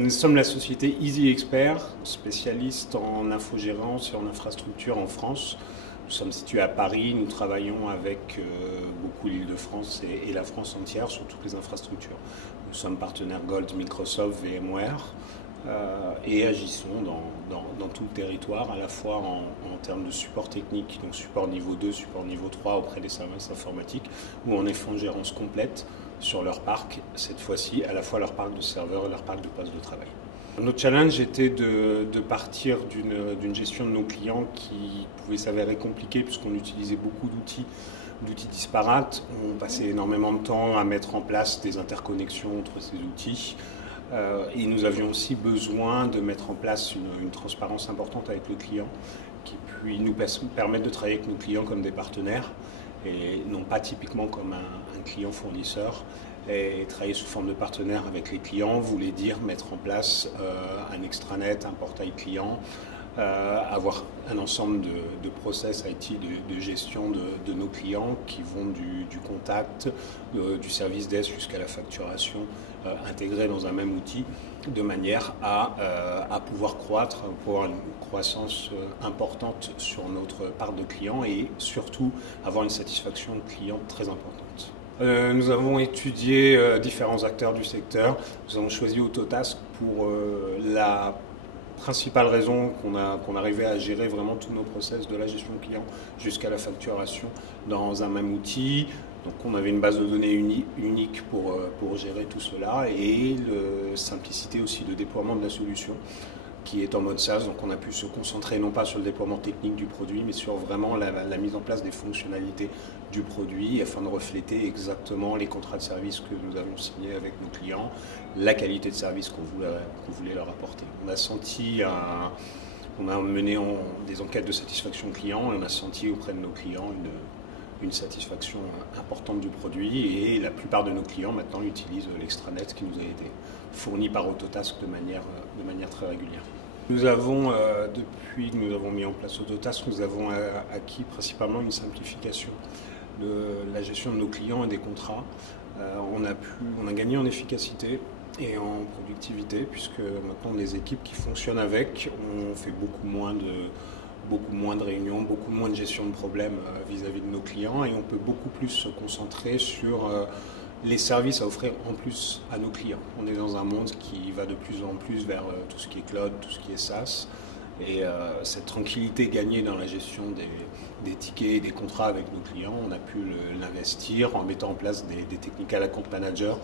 Nous sommes la société Easy Expert, spécialiste en infogérance et en infrastructure en France. Nous sommes situés à Paris, nous travaillons avec beaucoup l'Île-de-France et la France entière sur toutes les infrastructures. Nous sommes partenaires Gold, Microsoft, VMware et agissons dans tout le territoire, à la fois en termes de support technique, donc support niveau 2, support niveau 3 auprès des services informatiques, ou en infogérance complète sur leur parc, cette fois-ci à la fois leur parc de serveurs et leur parc de postes de travail. Notre challenge était de partir d'une gestion de nos clients qui pouvait s'avérer compliquée puisqu'on utilisait beaucoup d'outils disparates. On passait énormément de temps à mettre en place des interconnexions entre ces outils. Et nous avions aussi besoin de mettre en place une transparence importante avec le client qui puis nous permettre de travailler avec nos clients comme des partenaires et non pas typiquement comme un client fournisseur. Et travailler sous forme de partenaire avec les clients voulait dire mettre en place un extranet, un portail client, avoir un ensemble de process IT de gestion de nos clients qui vont du contact, du service desk jusqu'à la facturation intégrés dans un même outil de manière à pouvoir croître, pour avoir une croissance importante sur notre part de clients et surtout avoir une satisfaction client très importante. Nous avons étudié différents acteurs du secteur. Nous avons choisi Autotask pour la principale raison qu'on arrivait à gérer vraiment tous nos process de la gestion client jusqu'à la facturation dans un même outil. Donc on avait une base de données unique pour gérer tout cela et la simplicité aussi de déploiement de la solution qui est en mode SaaS. Donc on a pu se concentrer non pas sur le déploiement technique du produit mais sur vraiment la mise en place des fonctionnalités du produit afin de refléter exactement les contrats de service que nous avions signés avec nos clients, la qualité de service qu'on voulait leur apporter. On a mené des enquêtes de satisfaction client et on a senti auprès de nos clients une satisfaction importante du produit et la plupart de nos clients maintenant utilisent l'extranet qui nous a été fourni par Autotask de manière très régulière. Nous avons, depuis que nous avons mis en place Autotask, nous avons acquis principalement une simplification de la gestion de nos clients et des contrats. On a gagné en efficacité et en productivité puisque maintenant les équipes qui fonctionnent avec, on fait beaucoup moins de réunions, beaucoup moins de gestion de problèmes vis-à-vis de nos clients et on peut beaucoup plus se concentrer sur les services à offrir en plus à nos clients. On est dans un monde qui va de plus en plus vers tout ce qui est cloud, tout ce qui est SaaS et cette tranquillité gagnée dans la gestion des tickets et des contrats avec nos clients, on a pu l'investir en mettant en place des technical account managers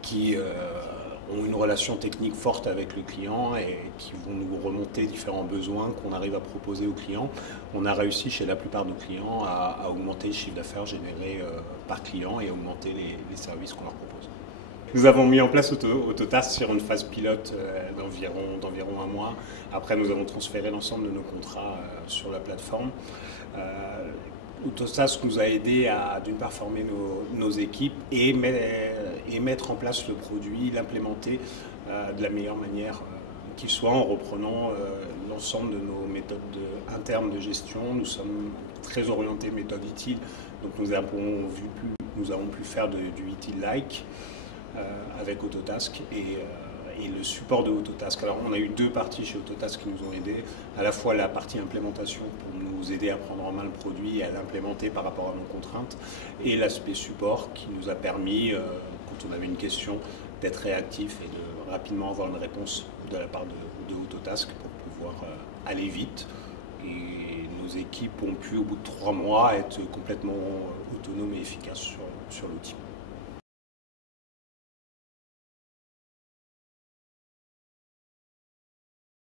qui ont une relation technique forte avec le client et qui vont nous remonter différents besoins qu'on arrive à proposer aux clients. On a réussi chez la plupart de nos clients à augmenter le chiffre d'affaires généré par client et augmenter les services qu'on leur propose. Nous avons mis en place Autotask sur une phase pilote d'environ un mois. Après, nous avons transféré l'ensemble de nos contrats sur la plateforme. Autotask nous a aidé à d'une part former nos équipes et mettre en place le produit, l'implémenter de la meilleure manière qu'il soit en reprenant l'ensemble de nos méthodes internes de gestion. Nous sommes très orientés méthode utile, donc nous avons pu faire du utile-like avec Autotask et le support de Autotask. Alors on a eu deux parties chez Autotask qui nous ont aidés, à la fois la partie implémentation pour nous aider à prendre en main le produit et à l'implémenter par rapport à nos contraintes, et l'aspect support qui nous a permis, quand on avait une question, d'être réactif et de rapidement avoir une réponse de la part de Autotask pour pouvoir aller vite. Et nos équipes ont pu, au bout de 3 mois, être complètement autonomes et efficaces sur l'outil.